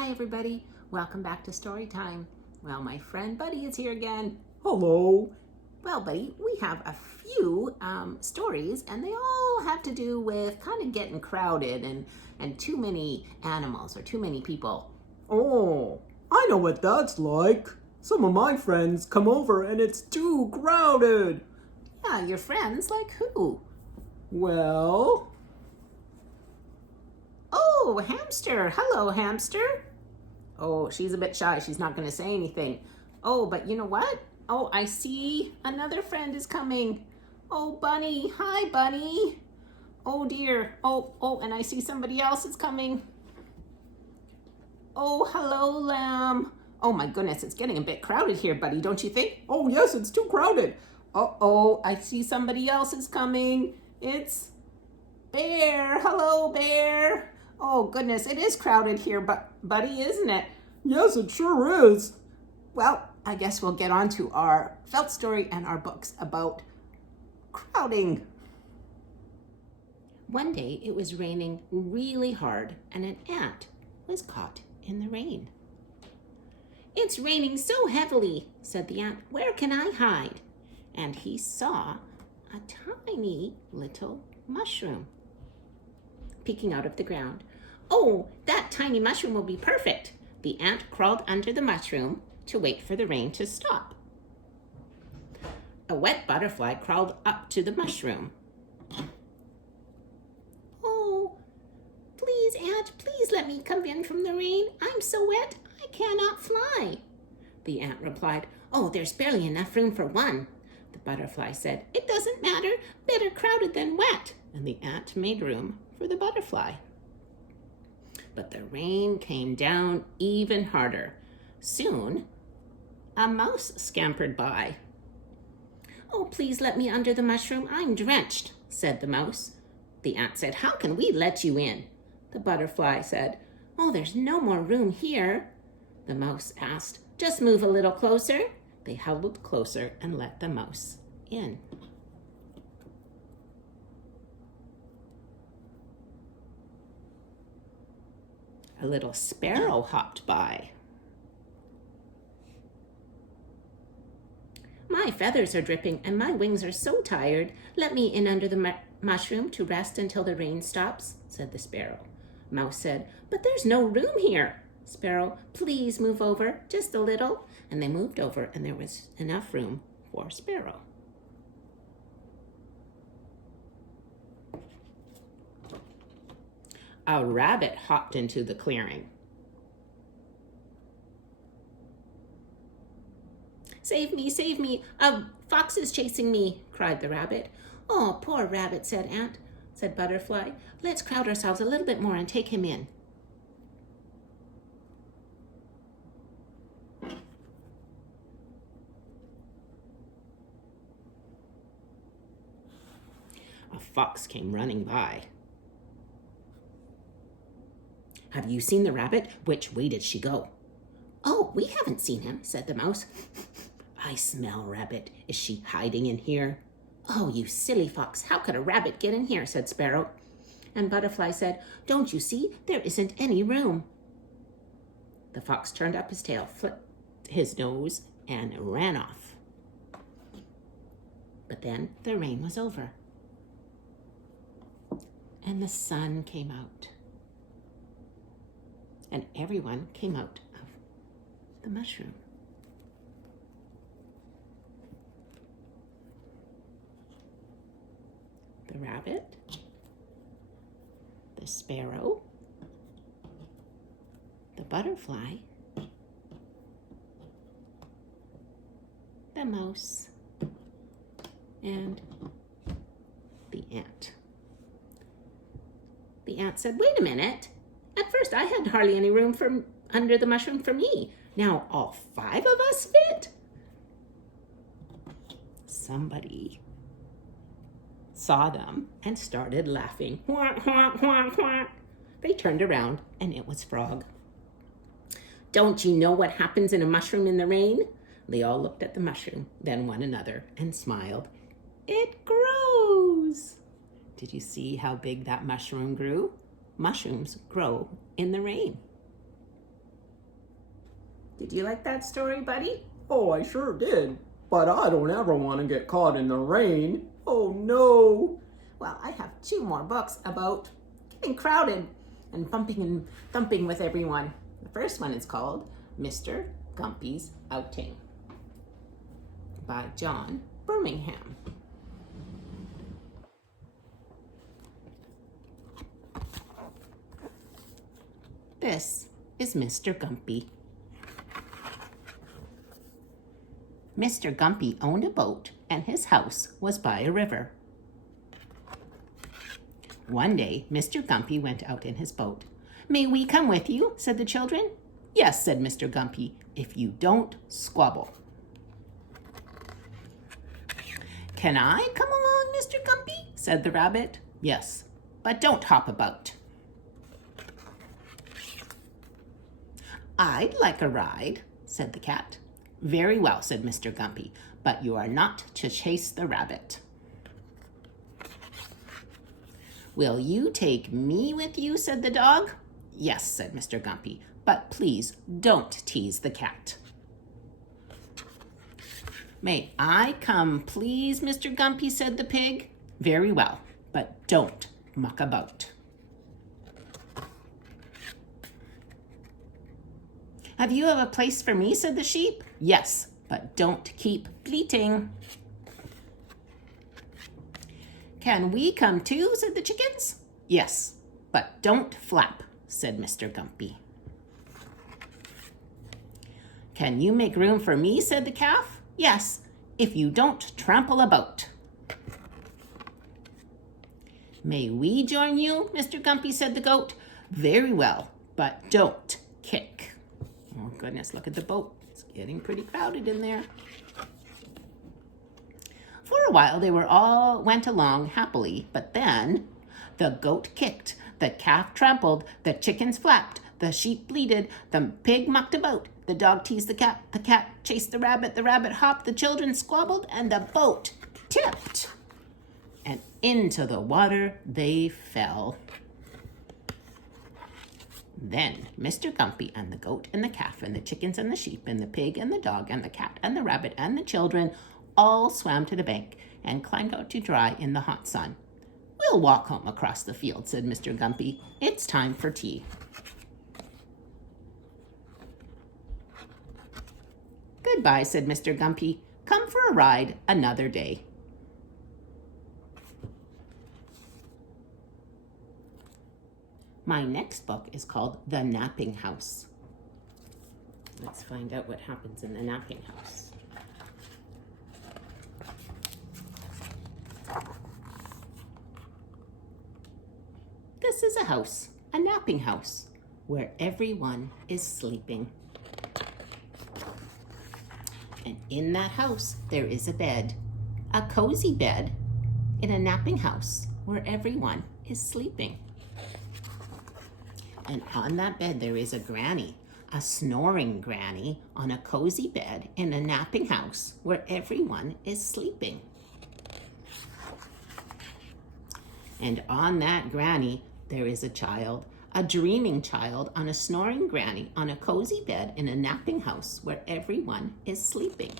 Hi everybody, welcome back to Story Time. Well, my friend Buddy is here again. Hello. Well, Buddy, we have a few stories and they all have to do with kind of getting crowded and too many animals or too many people. Oh, I know what that's like. Some of my friends come over and it's too crowded. Yeah, your friends, like who? Well, Oh, Hamster. Hello, Hamster. Oh, she's a bit shy. She's not going to say anything. Oh, but you know what? Oh, I see another friend is coming. Oh, Bunny. Hi, Bunny. Oh, dear. Oh, and I see somebody else is coming. Oh, hello, Lamb. Oh, my goodness. It's getting a bit crowded here, Buddy, don't you think? oh yes, it's too crowded. Oh, I see somebody else is coming. It's Bear. Hello, Bear. Oh, goodness. It is crowded here, Buddy, isn't it? Yes, it sure is. Well, I guess we'll get on to our felt story and our books about crowding. One day it was raining really hard and an ant was caught in the rain. "It's raining so heavily," said the ant. "Where can I hide?" And he saw a tiny little mushroom peeking out of the ground. "Oh, that tiny mushroom will be perfect." The ant crawled under the mushroom to wait for the rain to stop. A wet butterfly crawled up to the mushroom. "Oh, please, Ant, please let me come in from the rain. I'm so wet, I cannot fly." The ant replied, "Oh, there's barely enough room for one." The butterfly said, "It doesn't matter, better crowded than wet." And the ant made room for the butterfly. But the rain came down even harder. Soon, a mouse scampered by. "Oh, please let me under the mushroom. I'm drenched," said the mouse. The ant said, "How can we let you in?" The butterfly said, "Oh, there's no more room here." The mouse asked, "Just move a little closer." They huddled closer and let the mouse in. A little sparrow hopped by. "My feathers are dripping and my wings are so tired. Let me in under the mushroom to rest until the rain stops," said the sparrow. Mouse said, "But there's no room here." Sparrow, "Please move over just a little." And they moved over and there was enough room for Sparrow. A rabbit hopped into the clearing. "Save me, save me! A fox is chasing me!" cried the rabbit. "Oh, poor rabbit," said Butterfly. "Let's crowd ourselves a little bit more and take him in." A fox came running by. "Have you seen the rabbit? Which way did she go?" "Oh, we haven't seen him," said the mouse. "I smell rabbit. Is she hiding in here?" "Oh, you silly fox, how could a rabbit get in here?" said Sparrow. And Butterfly said, "Don't you see? There isn't any room." The fox turned up his tail, flipped his nose, and ran off. But then the rain was over, and the sun came out. And everyone came out of the mushroom. The rabbit, the sparrow, the butterfly, the mouse, and the ant. The ant said, "Wait a minute. At first I had hardly any room under the mushroom for me. Now all 5 of us fit?" Somebody saw them and started laughing. "Wah, wah, wah, wah." They turned around and it was Frog. "Don't you know what happens in a mushroom in the rain?" They all looked at the mushroom, then one another, and smiled. "It grows." Did you see how big that mushroom grew? Mushrooms grow in the rain. Did you like that story, buddy? Oh, I sure did. But I don't ever want to get caught in the rain. Oh no. Well, I have 2 more books about getting crowded and bumping and thumping with everyone. The first one is called Mr. Gumpy's Outing by John Birmingham. This is Mr. Gumpy. Mr. Gumpy owned a boat, and his house was by a river. One day, Mr. Gumpy went out in his boat. "May we come with you?" said the children. "Yes," said Mr. Gumpy, "if you don't squabble." "Can I come along, Mr. Gumpy?" said the rabbit. "Yes, but don't hop about." "I'd like a ride," said the cat. "Very well," said Mr. Gumpy, "but you are not to chase the rabbit." "Will you take me with you?" said the dog. "Yes," said Mr. Gumpy, "but please don't tease the cat." "May I come, please, Mr. Gumpy?" said the pig. "Very well, but don't muck about." "Have you a place for me?" said the sheep. "Yes, but don't keep bleating." "Can we come too?" said the chickens. "Yes, but don't flap," said Mr. Gumpy. "Can you make room for me?" said the calf. "Yes, if you don't trample about." "May we join you, Mr. Gumpy?" said the goat. "Very well, but don't kick." Oh goodness, look at the boat. It's getting pretty crowded in there. For a while they went along happily, but then the goat kicked, the calf trampled, the chickens flapped, the sheep bleated, the pig mucked about, the dog teased the cat chased the rabbit hopped, the children squabbled, and the boat tipped. And into the water they fell. Then Mr. Gumpy and the goat and the calf and the chickens and the sheep and the pig and the dog and the cat and the rabbit and the children all swam to the bank and climbed out to dry in the hot sun. "We'll walk home across the field," said Mr. Gumpy. "It's time for tea." "Goodbye," said Mr. Gumpy. "Come for a ride another day." My next book is called The Napping House. Let's find out what happens in the napping house. This is a house, a napping house, where everyone is sleeping. And in that house, there is a bed, a cozy bed in a napping house where everyone is sleeping. And on that bed, there is a granny, a snoring granny on a cozy bed in a napping house where everyone is sleeping. And on that granny, there is a child, a dreaming child on a snoring granny on a cozy bed in a napping house where everyone is sleeping.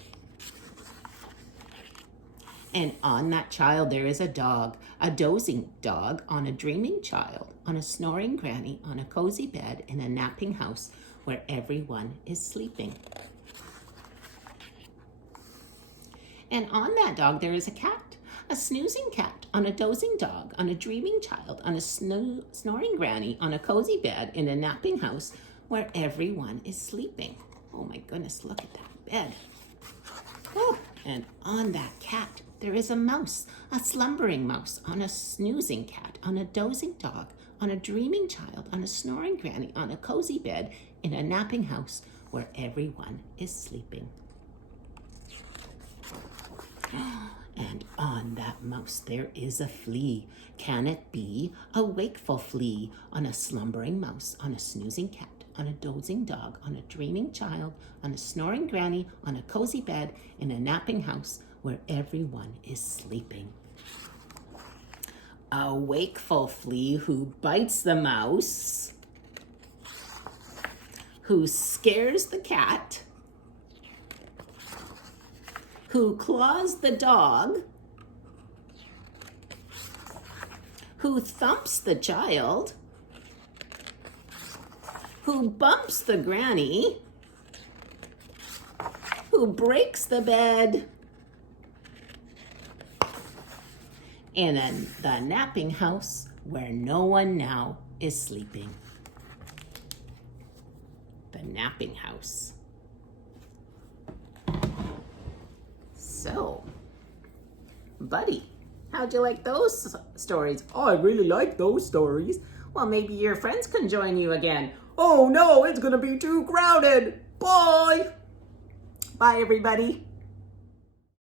And on that child, there is a dog, a dozing dog on a dreaming child on a snoring granny on a cozy bed in a napping house where everyone is sleeping. And on that dog, there is a cat, a snoozing cat on a dozing dog on a dreaming child on a snoring granny on a cozy bed in a napping house where everyone is sleeping. Oh my goodness, look at that bed. Oh, and on that cat, there is a mouse, a slumbering mouse on a snoozing cat on a dozing dog on a dreaming child on a snoring granny on a cozy bed in a napping house where everyone is sleeping. And on that mouse there is a flea. Can it be a wakeful flea on a slumbering mouse, on a snoozing cat, on a dozing dog, on a dreaming child, on a snoring granny, on a cozy bed in a napping house where everyone is sleeping? A wakeful flea who bites the mouse, who scares the cat, who claws the dog, who thumps the child, who bumps the granny, who breaks the bed, and in the napping house where no one now is sleeping. The napping house. So, buddy, how'd you like those stories? Oh, I really like those stories. Well, maybe your friends can join you again. Oh no, it's gonna be too crowded. Bye! Bye, everybody.